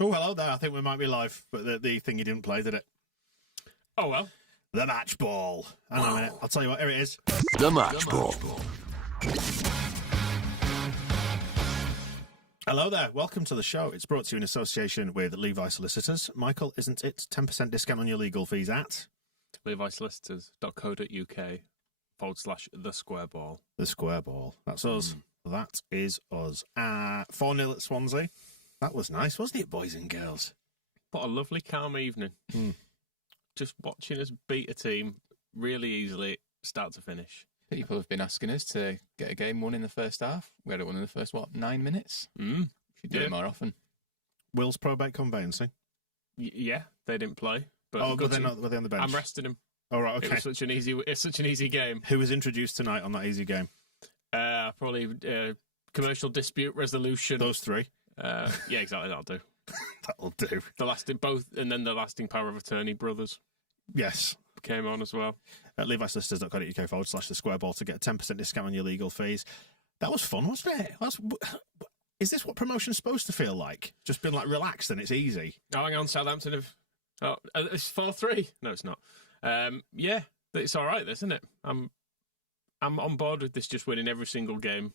Oh, hello there. I think we might be live, but the thing you didn't play, did it? Oh, well. The match ball. Hang on a minute. I'll tell you what, here it is. The match ball. Hello there. Welcome to the show. It's brought to you in association with Levi Solicitors. Michael, isn't it 10% discount on your legal fees at? levisolicitors.co.uk/the square ball. The square ball. That's us. That is us. 4-0 at Swansea. That was nice, wasn't it, boys and girls? What a lovely, calm evening. Just watching us beat a team really easily, start to finish. People have been asking us to get a game won in the first half. We had it won in the first, 9 minutes? Should do it more often. Will's probate conveyancing. Yeah, they didn't play. But were they on the bench? I'm resting him. Oh, right, okay. It was such an easy game. Who was introduced tonight on that easy game? Probably commercial dispute resolution. Those three? Yeah, exactly. That'll do. That'll do. The lasting power of attorney brothers. Yes. Came on as well. At levisolicitors.co.uk/the square ball to get a 10% discount on your legal fees. That was fun, wasn't it? Is this what promotion's supposed to feel like? Just being like relaxed and it's easy. Oh, hang on, Southampton have. Oh, it's 4-3. No, it's not. Yeah, it's all right, isn't it? I'm on board with this. Just winning every single game,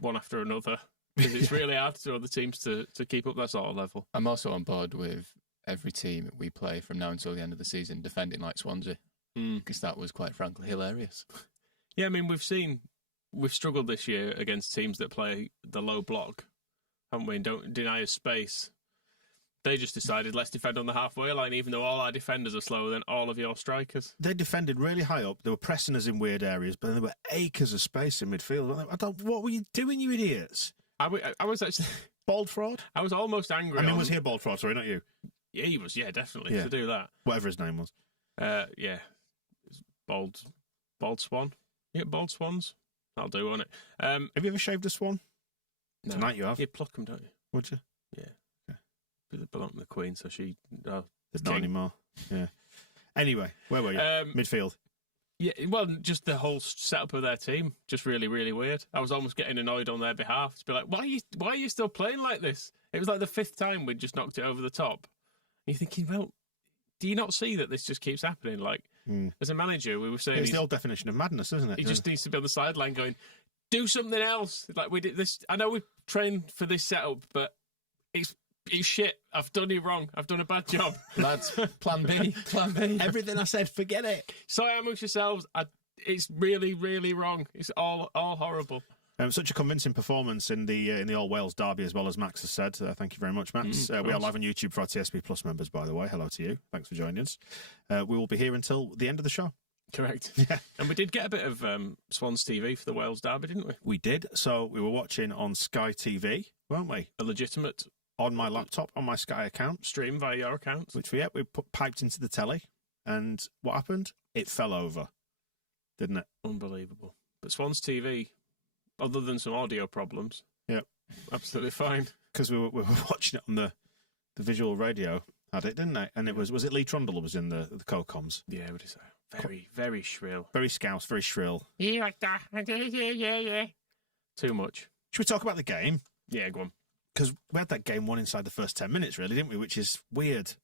one after another, because it's really hard for other teams to keep up that sort of level. I'm also on board with every team we play from now until the end of the season defending like Swansea, because that was quite frankly hilarious. Yeah, I mean, we've struggled this year against teams that play the low block, haven't we? And don't deny us space. They just decided, let's defend on the halfway line, even though all our defenders are slower than all of your strikers. They defended really high up. They were pressing us in weird areas, but there were acres of space in midfield. What were you doing, you idiots? I was actually... Bald fraud? I was almost angry. Was he a bald fraud? Sorry, not you. Yeah, he was. Yeah, definitely, to do that. Whatever his name was. Yeah. Bald Swan. Yeah, Bald Swans. That'll do, won't it? Have you ever shaved a swan? No. Tonight you have. You pluck them, don't you? Would you? Yeah. They belong to the Queen, so she... There's not anymore. Yeah. Anyway, where were you? Midfield. Yeah, well, just the whole setup of their team, just really, really weird. I was almost getting annoyed on their behalf to be like, why are you still playing like this? It was like the fifth time we'd just knocked it over the top. And you're thinking, well, do you not see that this just keeps happening? Like, as a manager, we were saying... It's the old definition of madness, isn't it? He just needs to be on the sideline going, do something else. Like, we did this... I know we trained for this setup, but it's shit. I've done it wrong. I've done a bad job. Lads, plan B. Everything I said, forget it. Sorry amongst yourselves. It's really, really wrong. It's all horrible. Such a convincing performance in the All Wales derby, as well as Max has said. Thank you very much, Max. We are live on YouTube for our TSB Plus members, by the way. Hello to you. Thanks for joining us. We will be here until the end of the show. Correct. Yeah. And we did get a bit of Swans TV for the Wales derby, didn't we? We did. So we were watching on Sky TV, weren't we? A legitimate... On my laptop, on my Sky account. Stream via your account. Which we piped into the telly. And what happened? It fell over. Didn't it? Unbelievable. But Swans TV, other than some audio problems, absolutely fine. Because we were watching it on the visual radio, had it, didn't they? And it was it Lee Trundle was in the co-coms? Yeah, what is that? Very, very shrill. Very scouse, very shrill. Yeah. Too much. Should we talk about the game? Yeah, go on. Because we had that game won inside the first 10 minutes, really, didn't we? Which is weird.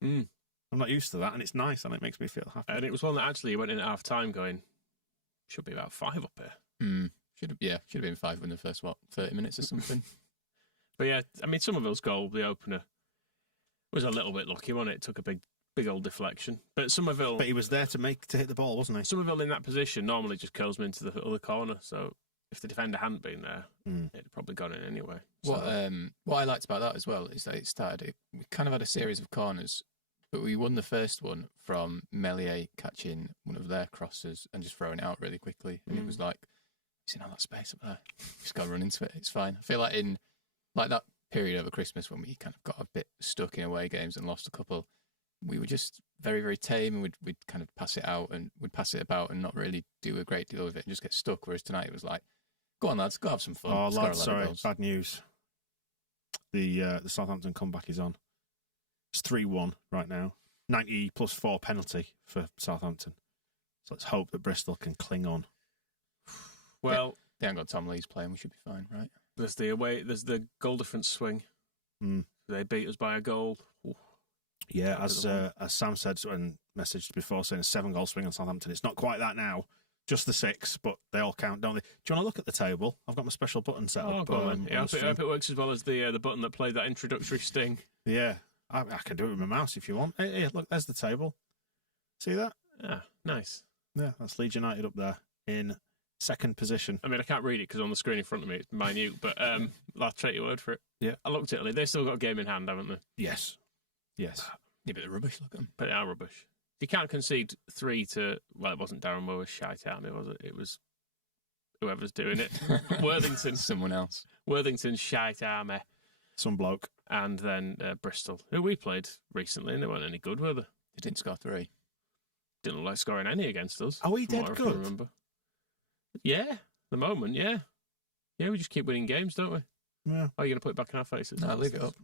I'm not used to that, and it's nice, and it makes me feel happy. And it was one that actually went in at half-time going, should be about 5 up here. Should have been 5 in the first, 30 minutes or something. But yeah, I mean, Somerville's goal, the opener, was a little bit lucky, wasn't it? It took a big old deflection. But Somerville... But he was there to hit the ball, wasn't he? Somerville in that position normally just curls him into the other corner, so... If the defender hadn't been there, it'd probably gone in anyway. What I liked about that as well is that we kind of had a series of corners, but we won the first one from Meslier catching one of their crosses and just throwing it out really quickly. And it was like, you see all that space up there? Just got to run into it. It's fine. I feel like in that period over Christmas when we kind of got a bit stuck in away games and lost a couple, we were just very, very tame, and we'd kind of pass it out and we'd pass it about and not really do a great deal with it and just get stuck. Whereas tonight it was like, go on, lads, go have some fun. Oh, lads, sorry, bad news. The Southampton comeback is on. It's 3-1 right now. 90 plus 4 penalty for Southampton. So let's hope that Bristol can cling on. Well, they haven't got Tom Lees playing. We should be fine, right? There's the goal difference swing for They beat us by a goal. Ooh. Yeah, as Sam said and messaged before, saying a 7-goal swing on Southampton. It's not quite that now, just the 6, but they all count, don't they? Do you want to look at the table? I've got my special button set up. Go on, I hope it works as well as the button that played that introductory sting. Yeah, I can do it with my mouse if you want. Hey, look, there's the table. See that? Ah, nice. Yeah, that's Leeds United up there in second position. I mean, I can't read it because on the screen in front of me it's minute, but I'll take your word for it. Yeah. I looked at it. They've still got a game in hand, haven't they? Yes. Yeah, but they're rubbish looking. But they are rubbish. You can't concede 3 to... Well, it wasn't Darren Mowe's shite army, was it? It was whoever's doing it. Worthington. Someone else. Worthington's shite army. Some bloke. And then Bristol, who we played recently, and they weren't any good, were they? They didn't score 3. Didn't look like scoring any against us. Are we from dead what I good? remember. Yeah, the moment, yeah. Yeah, we just keep winning games, don't we? Yeah. Oh, you're going to put it back in our faces? No, leave it up.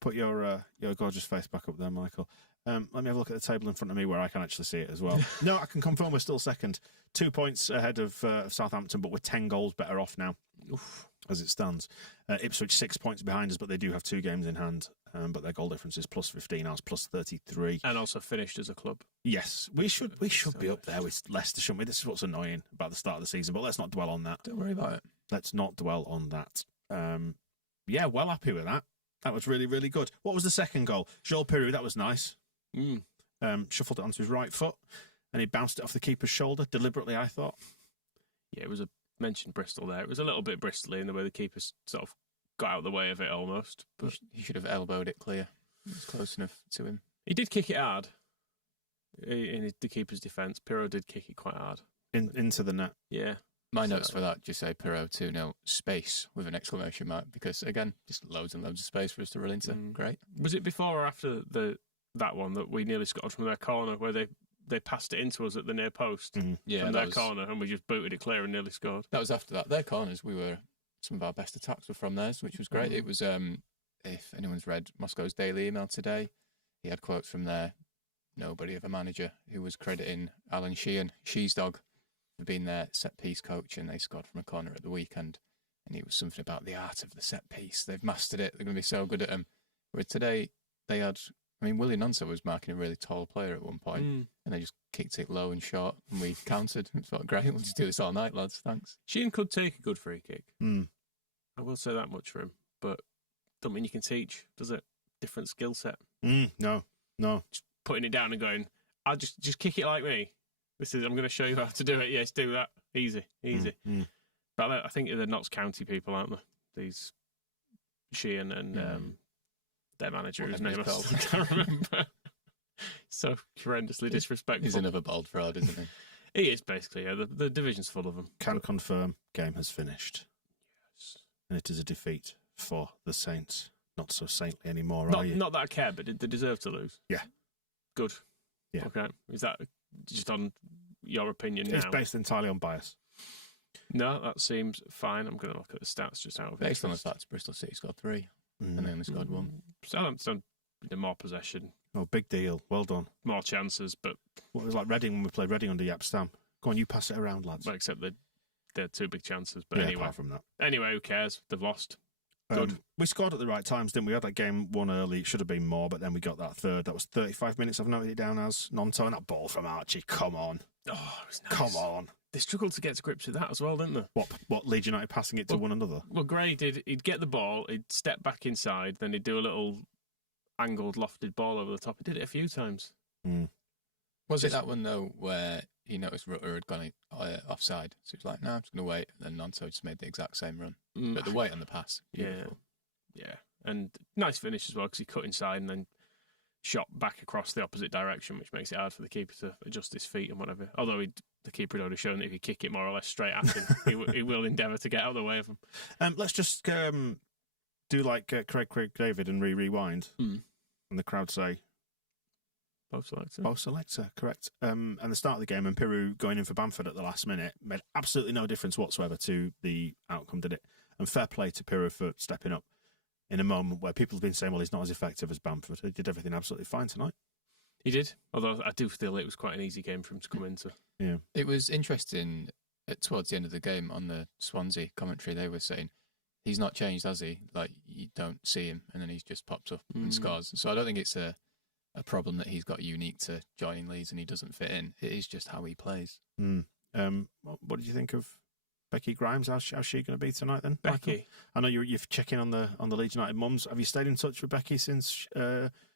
Put your gorgeous face back up there, Michael. Let me have a look at the table in front of me where I can actually see it as well. No, I can confirm we're still second. 2 points ahead of Southampton, but we're 10 goals better off now. Oof. As it stands. Ipswich 6 points behind us, but they do have 2 games in hand. But their goal difference is plus 15, ours plus 33. And also finished as a club. Yes, we should be up there with Leicester, shouldn't we? This is what's annoying about the start of the season, but let's not dwell on that. Don't worry about it. Let's not dwell on that. Yeah, well happy with that. That was really, really good. What was the second goal? Joel Piroux, that was nice. Shuffled it onto his right foot, and he bounced it off the keeper's shoulder deliberately, I thought. Yeah, it was mentioned Bristol there. It was a little bit Bristly in the way the keeper sort of got out of the way of it almost. But he should have elbowed it clear. It was close enough to him. He did kick it hard in the keeper's defence. Piroux did kick it quite hard. Into the net. Yeah. My notes for that just say Piroux 2-0 space with an exclamation mark because, again, just loads and loads of space for us to run into. Great. Was it before or after that one that we nearly scored from their corner where they passed it into us at the near post from their corner and we just booted it clear and nearly scored? That was after that. Their corners, some of our best attacks were from theirs, which was great. It was, if anyone's read Moscow's Daily Email today, he had quotes from their nobody of a manager who was crediting Alan Sheehan, She's dog, for being their set-piece coach, and they scored from a corner at the weekend. And it was something about the art of the set-piece. They've mastered it. They're going to be so good at them. Whereas today, they had... I mean, Willie Nonso was marking a really tall player at one point, and they just kicked it low and short, and we countered. It felt great. We'll just do this all night, lads. Thanks. Sheehan could take a good free kick. I will say that much for him, but don't mean you can teach, does it? Different skill set. No. Just putting it down and going, I'll just kick it like me. I'm going to show you how to do it. Yes, do that. Easy. But I think they're Notts County people, aren't they? These Sheehan and their manager, whose name I can't remember. So horrendously disrespectful. He's another bald fraud, isn't he? He is, basically. Yeah. The division's full of them. Can confirm, game has finished. Yes. And it is a defeat for the Saints. Not so saintly anymore, are you? Not that I care, but did they deserve to lose? Yeah. Good. Yeah. Okay. Is that just on your opinion now? It's based entirely on bias. No, that seems fine. I'm going to look at the stats just out of Based on the interest. stats, Bristol City scored 3, and they only scored 1. Southampton had more possession, Oh, big deal. Well done. more chances, but Well, it was like Reading when we played Reading under Yap Stam. Go on, you pass it around, lads. well, except they had 2 big chances. But yeah, anyway, apart from that. Anyway, who cares? They've lost. Good. We scored at the right times, didn't we? We had that game won early. It should have been more, but then we got that third. That was 35 minutes. I've noted it down as Nonto. And that ball from Archie. Come on. Oh, it was nice. Come on. They struggled to get to grips with that as well, didn't they? What Leeds United passing it to one another? Well, Gray did. He'd get the ball, he'd step back inside, then he'd do a little angled, lofted ball over the top. He did it a few times. Was it that one, though, where he noticed Rutter had gone offside? So he was like, no, I'm just going to wait. And then Nonto just made the exact same run. But the weight on the pass. Beautiful. Yeah. And nice finish as well, because he cut inside and then shot back across the opposite direction, which makes it hard for the keeper to adjust his feet and whatever. Although the keeper had already shown that if you kick it more or less straight at him, he will endeavour to get out of the way of him. Let's just do like Craig David and rewind. And the crowd say, Both selector. Both selector, correct. And the start of the game and Piroux going in for Bamford at the last minute made absolutely no difference whatsoever to the outcome, did it? And fair play to Piroux for stepping up in a moment where people have been saying, well, he's not as effective as Bamford. He did everything absolutely fine tonight. He did, although I do feel it was quite an easy game for him to come into. Yeah, it was interesting towards the end of the game on the Swansea commentary. They were saying he's not changed, has he? Like, you don't see him, and then he just pops up and scores. So I don't think it's a problem that he's got unique to joining Leeds and he doesn't fit in. It is just how he plays. What did you think of Becky Grimes? How's she going to be tonight then, Becky? Michael? I know you're checking on the Leeds United mums. Have you stayed in touch with Becky since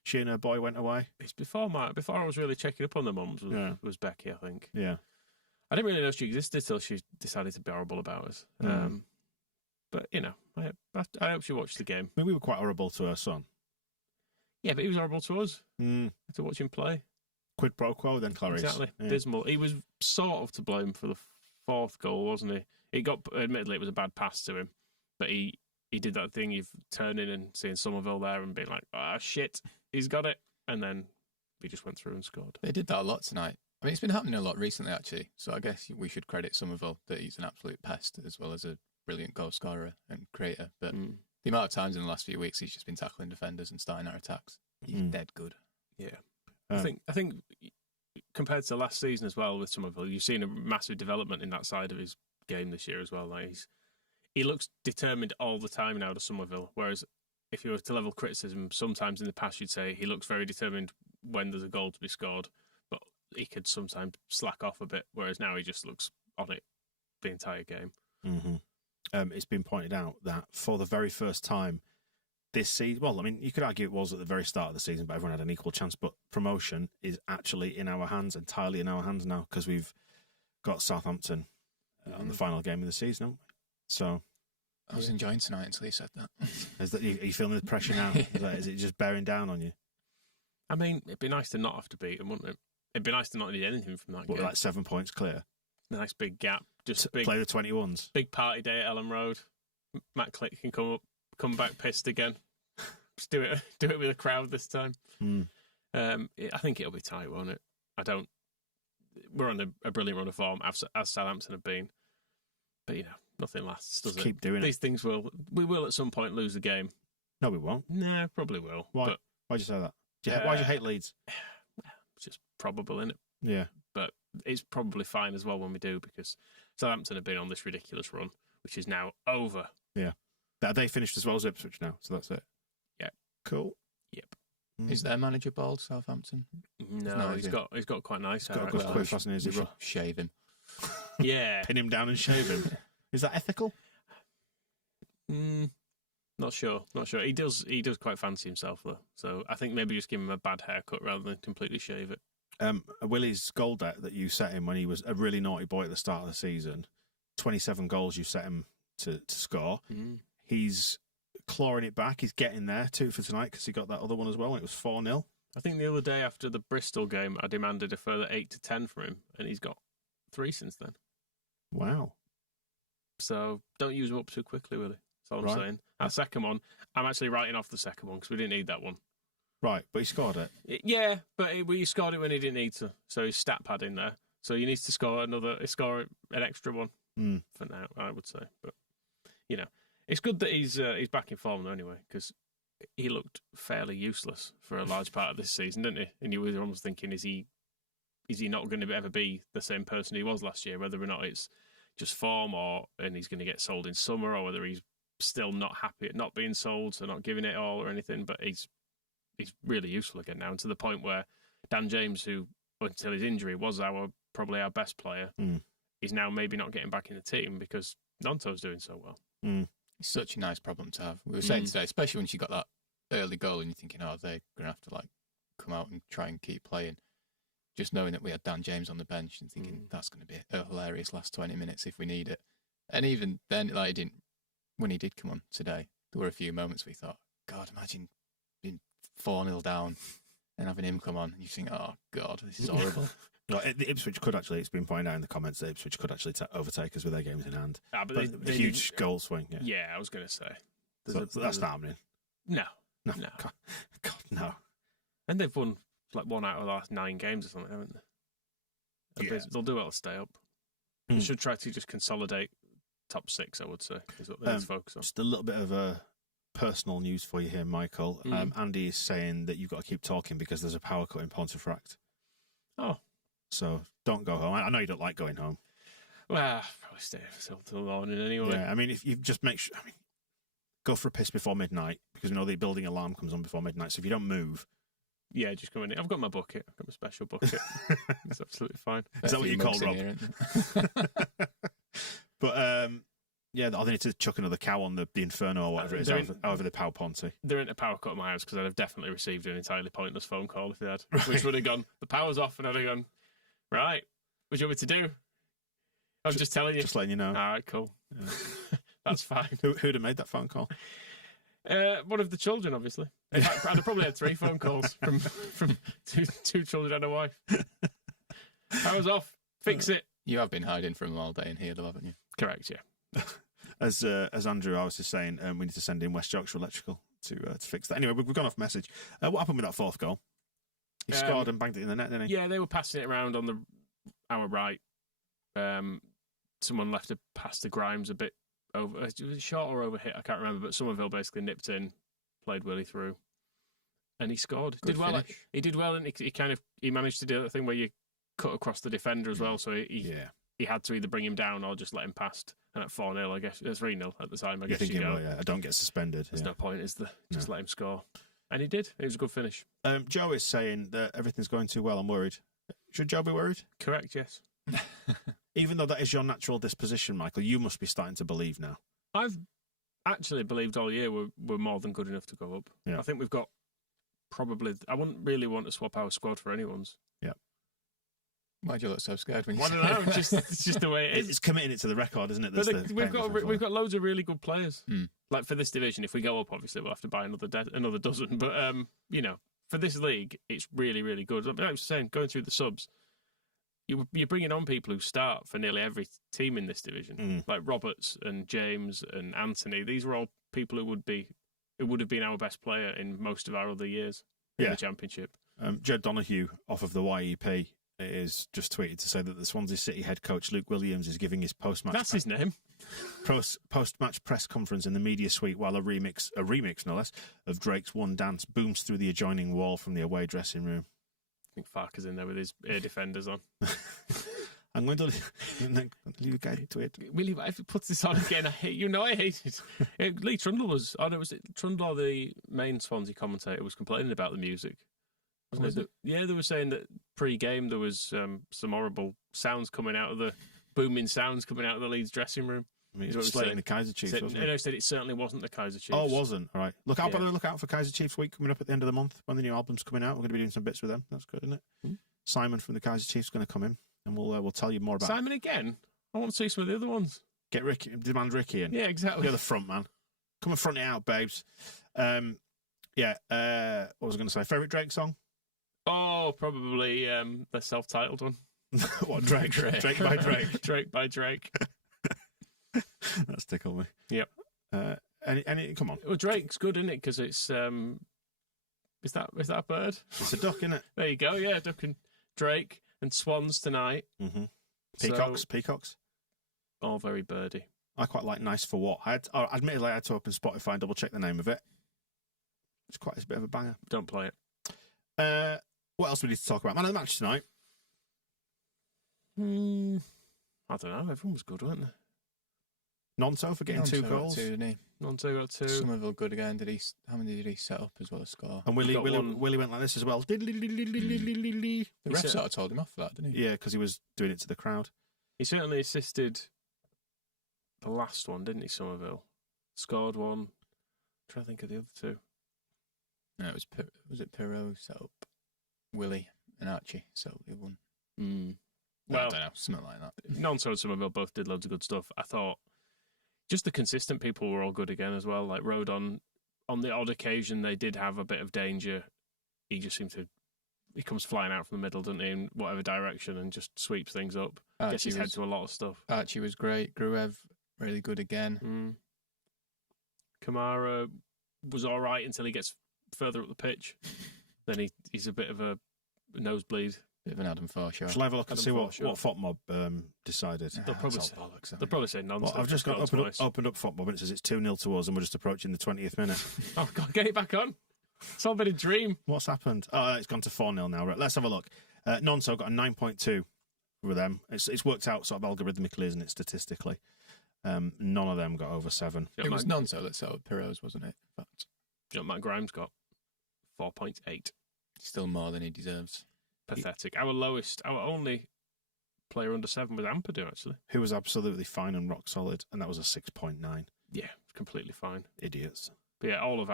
she and her boy went away? It's before I was really checking up on the mums was Becky, I think. Yeah. I didn't really know she existed till she decided to be horrible about us. But, you know, I hope she watched the game. I mean, we were quite horrible to her son. Yeah, but he was horrible to us. To watch him play. Quid pro quo then, Clarice. Exactly. Yeah. Dismal. He was sort of to blame for the fourth goal, wasn't he? Admittedly, it was a bad pass to him, but he did that thing of turning and seeing Somerville there and being like, shit, he's got it. And then he just went through and scored. They did that a lot tonight. I mean, it's been happening a lot recently, actually. So I guess we should credit Somerville that he's an absolute pest as well as a brilliant goal scorer and creator. But the amount of times in the last few weeks he's just been tackling defenders and starting our attacks, he's dead good. Yeah. I think compared to last season as well with Somerville, you've seen a massive development in that side of his game this year as well. Like he looks determined all the time now to Somerville, whereas if you were to level criticism, sometimes in the past you'd say he looks very determined when there's a goal to be scored, but he could sometimes slack off a bit, whereas now he just looks on it the entire game. It's been pointed out that for the very first time this season, well, I mean, you could argue it was at the very start of the season, but everyone had an equal chance. But promotion is actually in our hands, entirely in our hands now, because we've got Southampton on the final game of the season, haven't we? So I was enjoying tonight until you said that. Are you feeling the pressure now? Is it just bearing down on you? I mean, it'd be nice to not have to beat them, wouldn't it? It'd be nice to not need anything from that game. Like 7 points clear? Nice big gap. Just play the 21s. Big party day at Ellen Road. Matt Click can come back pissed again. Just do it with a crowd this time. I think it'll be tight, won't it? We're on a brilliant run of form, as Southampton have been. But, you know, nothing lasts, does it? Keep doing These things we will at some point lose the game. No, we won't. No, probably will. Why? But, why'd you say that? Why do you hate Leeds? It's just probable, isn't it? Yeah. But it's probably fine as well when we do, because Southampton have been on this ridiculous run, which is now over. Yeah. They finished as well as Ipswich now, so that's it. Yeah. Cool. Yep. Is their manager bald, Southampton? No, he's got quite nice hair. Got a good quiff, hasn't he? Shave him. Yeah. Pin him down and shave him. Is that ethical? Not sure. He does quite fancy himself though, so I think maybe just give him a bad haircut rather than completely shave it. Willie's goal debt that you set him when he was a really naughty boy at the start of the season, 27 goals you set him to score. He's clawing it back. He's getting there. 2 for tonight because he got that other one as well when it was 4-0. I think the other day after the Bristol game, I demanded a further 8 to 10 from him, and he's got 3 since then. Wow. So don't use him up too quickly, Willie. That's all I'm saying. That second one, I'm actually writing off the second one because we didn't need that one. Right, but he scored it. Yeah, but he scored it when he didn't need to. So he's stat pad in there. So he needs to score an extra one for now, I would say. But, you know, it's good that he's back in form though anyway, because he looked fairly useless for a large part of this season, didn't he? And you were almost thinking, is he not going to ever be the same person he was last year, whether or not it's just form and he's going to get sold in summer, or whether he's still not happy at not being sold, so not giving it all or anything. But he's really useful again now, and to the point where Dan James, who until his injury was probably our best player, is now maybe not getting back in the team because Nonto's doing so well. It's such a nice problem to have. We were saying today, especially when she got that early goal and you're thinking, they're going to have to come out and try and keep playing. Just knowing that we had Dan James on the bench and thinking that's going to be a hilarious last 20 minutes if we need it. And even then, when he did come on today, there were a few moments we thought, God, imagine being 4-0 down and having him come on. And you think, oh, God, this is horrible. Well, the Ipswich could actually, it's been pointed out in the comments that Ipswich could actually overtake us with their games in hand. But a huge goal swing. Yeah, I was going to say. So that's not happening. No. God, no. And they've won 1 out of the last 9 games or something, haven't they? Yeah. They'll do well to stay up. They should try to just consolidate top 6, I would say, is what they need to focus on. Just a little bit of a personal news for you here, Michael. Andy is saying that you've got to keep talking because there's a power cut in Pontefract. Oh. So don't go home. I know you don't like going home. Well, I'll probably stay till the morning anyway. Yeah, I mean, if you just make sure... I mean, go for a piss before midnight, because we know the building alarm comes on before midnight. So if you don't move... Yeah, just come in. I've got my bucket. I've got my special bucket. It's absolutely fine. Is that what you call Rob? But, yeah, they need to chuck another cow on the Inferno or whatever it is, however they power Ponty. They're in a power cut at my house because I'd have definitely received an entirely pointless phone call if they had, which would have gone, the power's off, and I'd have gone, right, what do you want me to do? I'm just telling you. Just letting you know. All right, cool. Yeah. That's fine. Who'd have made that phone call? One of the children, obviously. In fact, I'd have probably had 3 phone calls from two children and a wife. Power's off. Fix it. You have been hiding from them all day in here, though, haven't you? Correct, yeah. As Andrew, I was just saying, we need to send in West Yorkshire Electrical to fix that. Anyway, we've gone off message. What happened with that 4th goal? He scored and banged it in the net, didn't he? Yeah, they were passing it around on our right. Someone left a pass to Grimes a bit over. Was it short or over hit? I can't remember. But Somerville basically nipped in, played Willie through, and he scored. Good did well. finish. He did well, and he managed to do that thing where you cut across the defender as well. So he had to either bring him down or just let him past. And at 4-0, I guess it's 3-0 at the time. I guess you go. I don't get suspended. There's no point, is there? Just let him score, and he did. It was a good finish. Joe is saying that everything's going too well. I'm worried. Should Joe be worried? Correct. Yes. Even though that is your natural disposition, Michael, you must be starting to believe now. I've actually believed all year we're more than good enough to go up. Yeah. I think we've got probably... I wouldn't really want to swap our squad for anyone's. Yeah. Why do you look so scared when you I don't know. It's just the way it is. It's committing it to the record, isn't it? We've got loads of really good players. Mm. Like for this division, if we go up, obviously we'll have to buy another dozen. But for this league, it's really, really good. Like I was saying, going through the subs, you're bringing on people who start for nearly every team in this division, like Roberts and James and Anthony. These are all people who would have been our best player in most of our other years in the Championship. Jed Donoghue off of the YEP is just tweeted to say that the Swansea City head coach Luke Williams is giving his post-match... That's his name. Post-match press conference in the media suite while a remix no less, of Drake's One Dance booms through the adjoining wall from the away dressing room. I think Farker's in there with his air defenders on. I'm going to leave you guys to it. Willie, if he puts this on again, I hate it. Lee Trundle was... Oh, no, was it Trundle, the main Swansea commentator, was complaining about the music. Yeah, they were saying that pre-game there was some horrible sounds coming out of the Leeds dressing room. I mean, it's slating the Kaiser Chiefs, wasn't it? They said it certainly wasn't the Kaiser Chiefs. Oh, it wasn't? All right. Look out for Kaiser Chiefs Week coming up at the end of the month when the new album's coming out. We're going to be doing some bits with them. That's good, isn't it? Mm-hmm. Simon from the Kaiser Chiefs is going to come in, and we'll tell you more about Simon again? I want to see some of the other ones. Demand Ricky in. Yeah, exactly. You're the front man. Come and front it out, babes. What was I going to say? Favourite Drake song? Oh, probably the self-titled one. What, Drake? Drake by Drake. Drake by Drake. That's tickled me. Yep. Come on. Well, Drake's good, isn't it? Because it's is that a bird? It's a duck, isn't it? There you go. Yeah, duck and Drake and swans tonight. Mm-hmm. Peacocks. All very birdy. I quite like Nice for What. Admittedly, I had to open Spotify and double check the name of it. It's a bit of a banger. Don't play it. What else we need to talk about? Man of the match tonight. I don't know. Everyone was good, weren't they? Nonso for getting 2 goals. Nonso got 2. Somerville good again. How many did he set up as well as score? And Willie went like this as well. The ref sort of told him off for that, didn't he? Yeah, because he was doing it to the crowd. He certainly assisted the last one, didn't he, Somerville? Scored one. I'm trying to think of the other 2. No, was it Perot who set up Willie and Archie set up the other one? Well, I don't know, something like that. Nonso and Somerville both did loads of good stuff. I thought just the consistent people were all good again as well. Like Rodon, on the odd occasion, they did have a bit of danger. He just seemed to... He comes flying out from the middle, doesn't he, in whatever direction, and just sweeps things up. Gets his head to a lot of stuff. Archie was great. Gruev, really good again. Kamara was all right until he gets further up the pitch. Then he's a bit of a nosebleed. Bit of an Adam Forshaw. Shall I have a look and see what FOTMob decided? They'll probably say nonsense. Well, I've just got opened up FOTMob and it says it's 2-0 to us and we're just approaching the 20th minute. Oh, God, get it back on. It's all been a dream. What's happened? Oh, it's gone to 4-0 now. Right, let's have a look. Nonso got a 9.2 with them. It's worked out sort of algorithmically, isn't it, statistically? None of them got over 7. You know, It was Nonso that set up Piro's, wasn't it? In fact, you know, Matt Grimes got 4.8. still more than he deserves. Pathetic. Our only player under 7 was Ampadu, actually. Who was absolutely fine and rock solid, and that was a 6.9. Yeah, completely fine. Idiots. But yeah, all of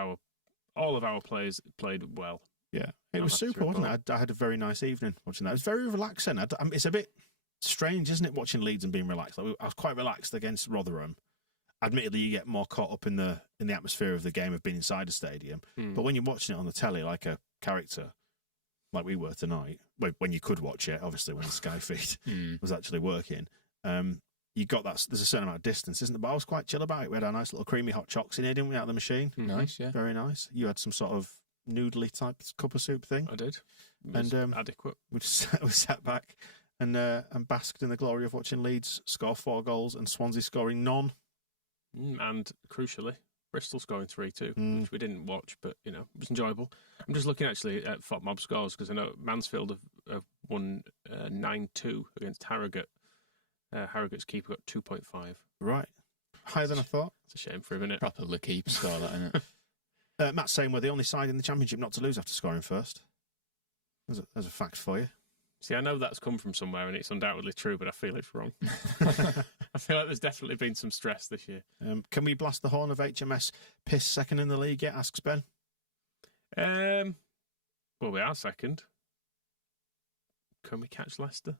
our players played well. Yeah, it was happy to super, wasn't report. it? I had a very nice evening watching that. It was very relaxing. It's a bit strange, isn't it, watching Leeds and being relaxed? Like, I was quite relaxed against Rotherham. Admittedly, you get more caught up in the atmosphere of the game of being inside a stadium. But when you're watching it on the telly, like a character, like we were tonight, when you could watch it, obviously when the Sky feed was actually working, you got that. There's a certain amount of distance, isn't there? But I was quite chill about it. We had our nice little creamy hot chocks in here, didn't we, out of the machine? Nice, yeah. Very nice. You had some sort of noodly type cup of soup thing. I did. It was And adequate. we sat back and basked in the glory of watching Leeds score 4 goals and Swansea scoring none. And crucially, Bristol scoring 3-2, which we didn't watch, but you know, it was enjoyable. I'm just looking actually at FOTMob scores because I know Mansfield have won 9-2 against Harrogate. Harrogate's keeper got 2.5. Right. Higher than I thought. It's a shame for him, isn't it? Proper lucky score, that, isn't it? Matt's saying we're the only side in the Championship not to lose after scoring first. There's a fact for you. See, I know that's come from somewhere and it's undoubtedly true, but I feel it's wrong. I feel like there's definitely been some stress this year. Can we blast the horn of HMS piss second in the league yet? Asks Ben. Well, we are second. Can we catch Leicester?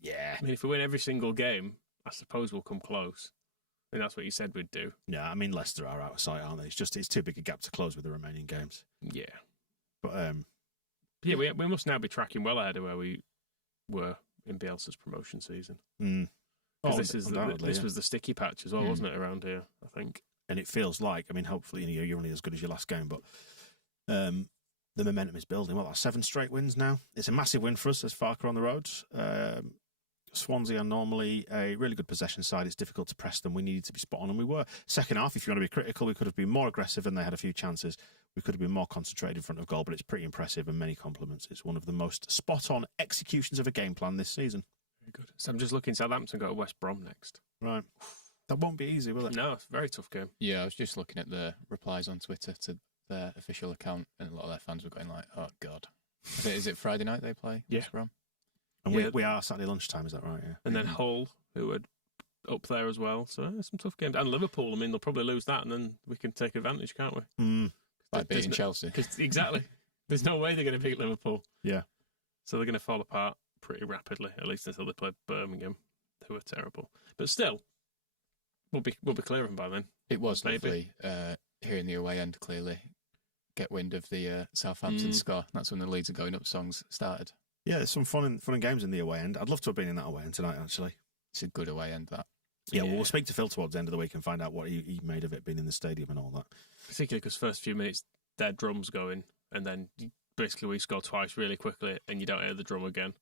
Yeah. I mean, if we win every single game, I suppose we'll come close. I think that's what you said we'd do. Yeah, I mean, Leicester are out of sight, aren't they? It's too big a gap to close with the remaining games. Yeah. But Yeah, we must now be tracking well ahead of where we were in Bielsa's promotion season. Because this was the sticky patch as well, wasn't it, around here, I think. And it feels like, I mean, hopefully you're only as good as your last game, but the momentum is building. Well, that's 7 straight wins now. It's a massive win for us as Farker on the road. Swansea are normally a really good possession side. It's difficult to press them. We needed to be spot on, and we were. Second half, if you want to be critical, we could have been more aggressive, and they had a few chances. We could have been more concentrated in front of goal, but it's pretty impressive, and many compliments. It's one of the most spot-on executions of a game plan this season. Very good. So I'm just looking, Southampton got West Brom next. Right. That won't be easy, will it? No, it's a very tough game. Yeah, I was just looking at the replies on Twitter to their official account, and a lot of their fans were going like, "Oh God, is it Friday night they play?" Yeah. West Brom? And Yeah. we are Saturday lunchtime, is that right? Yeah. And then Hull, who are up there as well. So some tough games. And Liverpool, I mean, they'll probably lose that, and then we can take advantage, can't we? By beating Chelsea. Exactly. There's no way they're going to beat Liverpool. Yeah. So they're going to fall apart pretty rapidly, at least until they play Birmingham, who are terrible. But still, we'll be clearing by then. It was Maybe. lovely hearing the away end clearly get wind of the Southampton score. That's when the Leeds are going up songs started. Yeah, there's some fun and games in the away end. I'd love to have been in that away end tonight, actually. It's a good away end, that. Yeah, well, we'll speak to Phil towards the end of the week and find out what he made of it being in the stadium and all that. Particularly because first few minutes, their drum's going, and then basically we score twice really quickly, and you don't hear the drum again.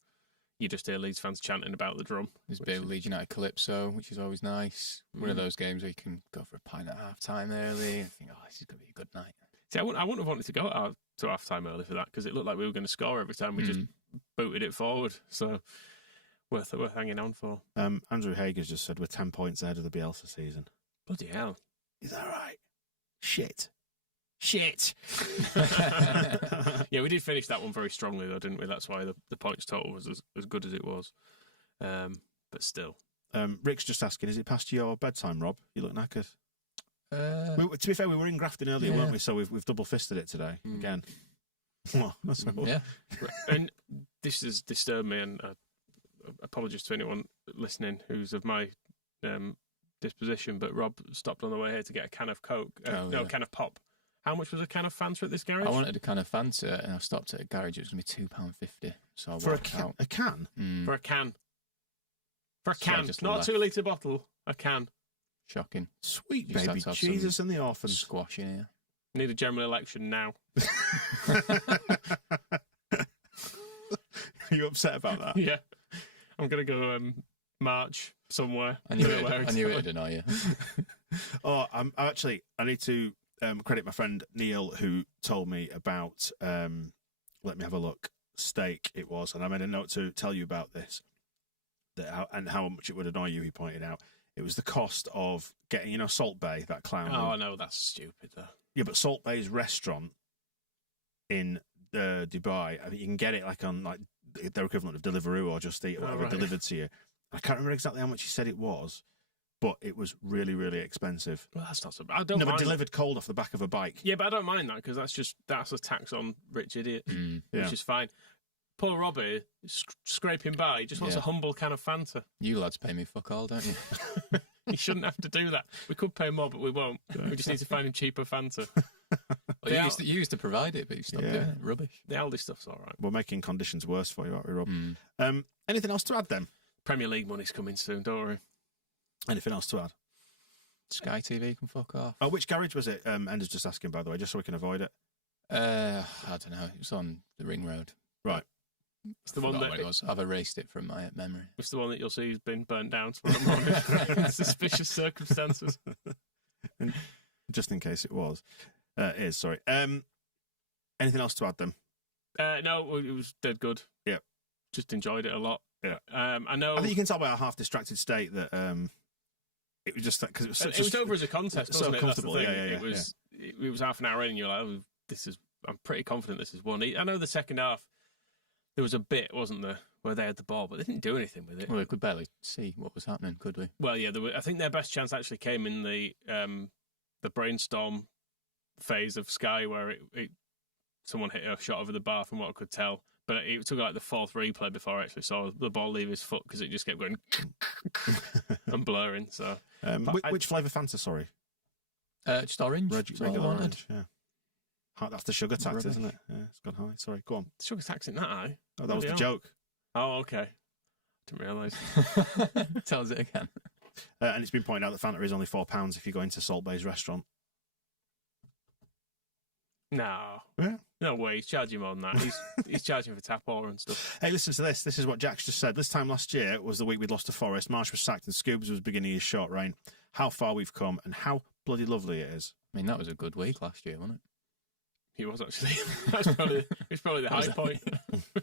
You just hear Leeds fans chanting about the drum. There's a bit of Leeds United Calypso, which is always nice. One of those games where you can go for a pint at half-time early and think, oh, this is going to be a good night. See, I wouldn't have wanted to go to half-time early for that, because it looked like we were going to score every time we just booted it forward. So, worth hanging on for. Andrew Hager's just said we're 10 points ahead of the Bielsa season. Bloody hell. Is that right? Shit. Yeah, we did finish that one very strongly, though, didn't we? That's why the points total was as good as it was. But still. Rick's just asking, is it past your bedtime, Rob? You look knackered. To be fair, we were in Grafton earlier, weren't we? So we've double-fisted it today, again. That's right. Yeah. And this has disturbed me, and apologies to anyone listening who's of my disposition, but Rob stopped on the way here to get a can of Coke. A can of pop. How much was a can of Fanta at this garage? I wanted a can of Fanta, and I stopped at a garage. It was going to be £2.50. So I walked out. A can? For a can. So I just Not left. a 2-litre bottle. A can. Shocking. Sweet You just baby had to have Jesus some and the orphans. Squash in here. Need a general election now. Are you upset about that? Yeah. I'm going to go march somewhere. I knew it, didn't I? I need to credit my friend Neil, who told me about, let me have a look, steak it was, and I made a note to tell you about this, and how much it would annoy you, he pointed out. It was the cost of getting, Salt Bay, that clown. Oh, I know, that's stupid, though. Yeah, but Salt Bay's restaurant in Dubai, I think you can get it on their equivalent of Deliveroo or Just Eat or whatever delivered to you. I can't remember exactly how much he said it was, but it was really, really expensive. Well, that's not so bad. I don't mind. But delivered cold off the back of a bike. Yeah, but I don't mind that because that's a tax on rich idiots, which is fine. Poor Robbie, scraping by, just wants a humble can of Fanta. You lads pay me fuck all, don't you? You shouldn't have to do that. We could pay more, but we won't. We just need to find him cheaper Fanta. Well, you used to provide it, but you stopped doing it. Rubbish. The Aldi stuff's all right. We're making conditions worse for you, aren't we, Rob? Anything else to add then? Premier League money's coming soon, don't worry. Anything else to add? Sky TV can fuck off. Oh, which garage was it? Ender's just asking, by the way, just so we can avoid it. I don't know. It was on the Ring Road. Right. It's the one that it was. I've erased it from my memory. It's the one that you'll see has been burnt down tomorrow morning in suspicious circumstances. And just in case it was. It is, sorry. Anything else to add then? No, it was dead good. Yeah. Just enjoyed it a lot. Yeah. I know. I think you can tell by our half-distracted state that it was just that because it was over as a contest, wasn't it? Comfortable. That's the thing. It was half an hour in, and you're like, oh, I'm pretty confident this is one. I know the second half, there was a bit, wasn't there, where they had the ball, but they didn't do anything with it. Well, we could barely see what was happening, could we? Well, yeah, I think their best chance actually came in the brainstorm phase of Sky, where someone hit a shot over the bar, from what I could tell. But it took like the fourth replay before I actually saw the ball leave his foot because it just kept going and blurring. So, which flavour Fanta? Sorry, just orange. Regular orange. Yeah, that's the sugar tax, isn't it? Yeah, it's gone high. Sorry, go on. The sugar tax in that high? Oh, that was the joke. Oh, okay. Didn't realise. Tell us it again. And it's been pointed out that Fanta is only £4 if you go into Salt Bay's restaurant. No. Yeah. No way, he's charging more than that. He's charging for tap water and stuff. Hey, listen to this. This is what Jack's just said. This time last year was the week we'd lost to Forest. Marsh was sacked and Scoobs was beginning his short reign. How far we've come and how bloody lovely it is. I mean, that was a good week last year, wasn't it? He was actually. It's probably the high point.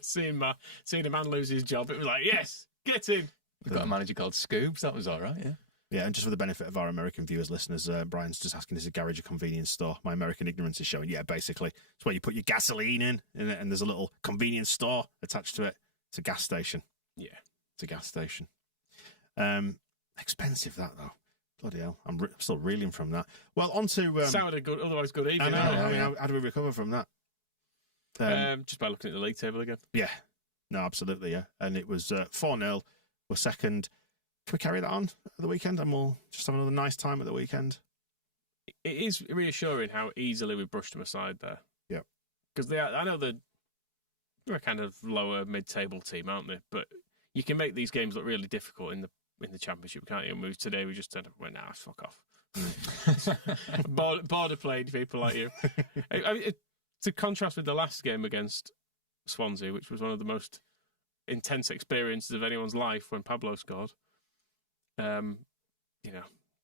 seeing a man lose his job, it was like, yes, get in. We've got a manager called Scoobs. That was all right, yeah. Yeah, and just for the benefit of our American viewers, listeners, Brian's just asking, is a garage a convenience store? My American ignorance is showing. Yeah, basically. It's where you put your gasoline in it, and there's a little convenience store attached to it. It's a gas station. Yeah. It's a gas station. Expensive, that, though. Bloody hell. I'm still reeling from that. Well, on to... sounded good, otherwise good evening. I know. How do we recover from that? Just by looking at the league table again. Yeah. No, absolutely, yeah. And it was 4-0. We're second. Can we carry that on at the weekend and we'll just have another nice time at the weekend? It is reassuring how easily we brushed them aside there. Yeah. Because I know they're a kind of lower mid-table team, aren't they? But you can make these games look really difficult in the Championship, can't you? And today we just turned up and went, nah, fuck off. Border played people like you. To contrast with the last game against Swansea, which was one of the most intense experiences of anyone's life when Pablo scored.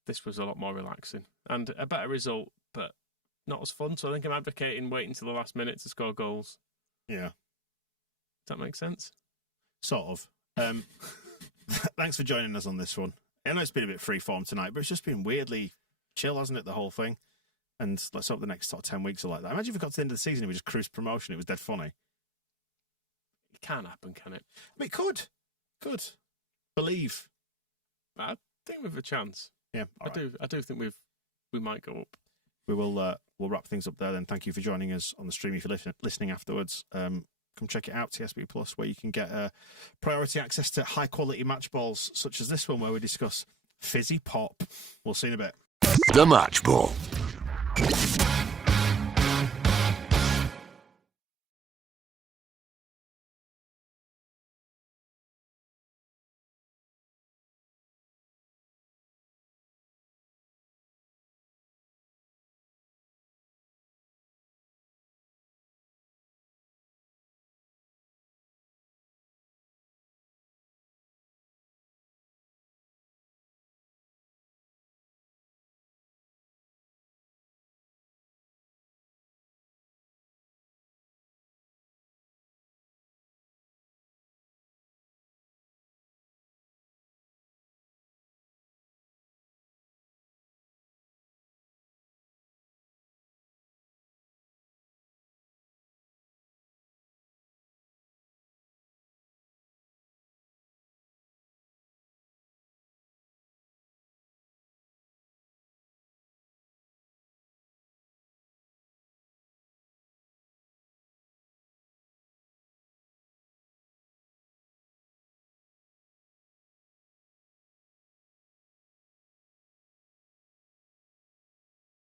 This was a lot more relaxing and a better result, but not as fun. So I think I'm advocating waiting till the last minute to score goals. Yeah. Does that make sense? Sort of. Thanks for joining us on this one. I know it's been a bit free-form tonight, but it's just been weirdly chill, hasn't it, the whole thing? And let's hope the next sort of 10 weeks are like that. Imagine if we got to the end of the season and we just cruised promotion. It was dead funny. It can happen, can it? I mean, it could. Could. Believe. I think we've a chance. Yeah, I do think we might go up. We will. We'll wrap things up there. Then, thank you for joining us on the stream. If you're listening afterwards, come check it out. TSB Plus, where you can get priority access to high quality match balls such as this one, where we discuss fizzy pop. We'll see you in a bit. The Match Ball.